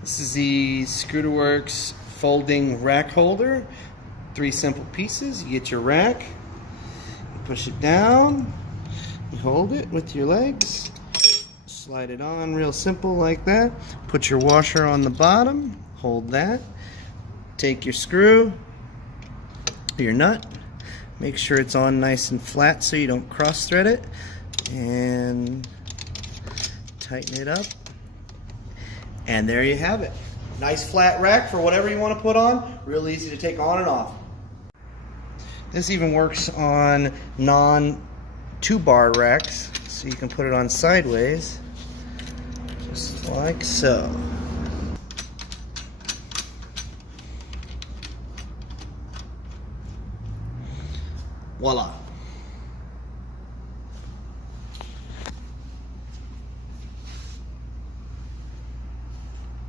This is the Scooterworks folding rack holder. 3 simple pieces. You get your rack, you push it down, you hold it with your legs, slide it on real simple like that. Put your washer on the bottom, hold that, take your screw, your nut, make sure it's on nice and flat so you don't cross thread it, and tighten it up. And there you have it. Nice flat rack for whatever you want to put on. Real easy to take on and off. This even works on non-2-bar racks, so you can put it on sideways, just like so. Voila.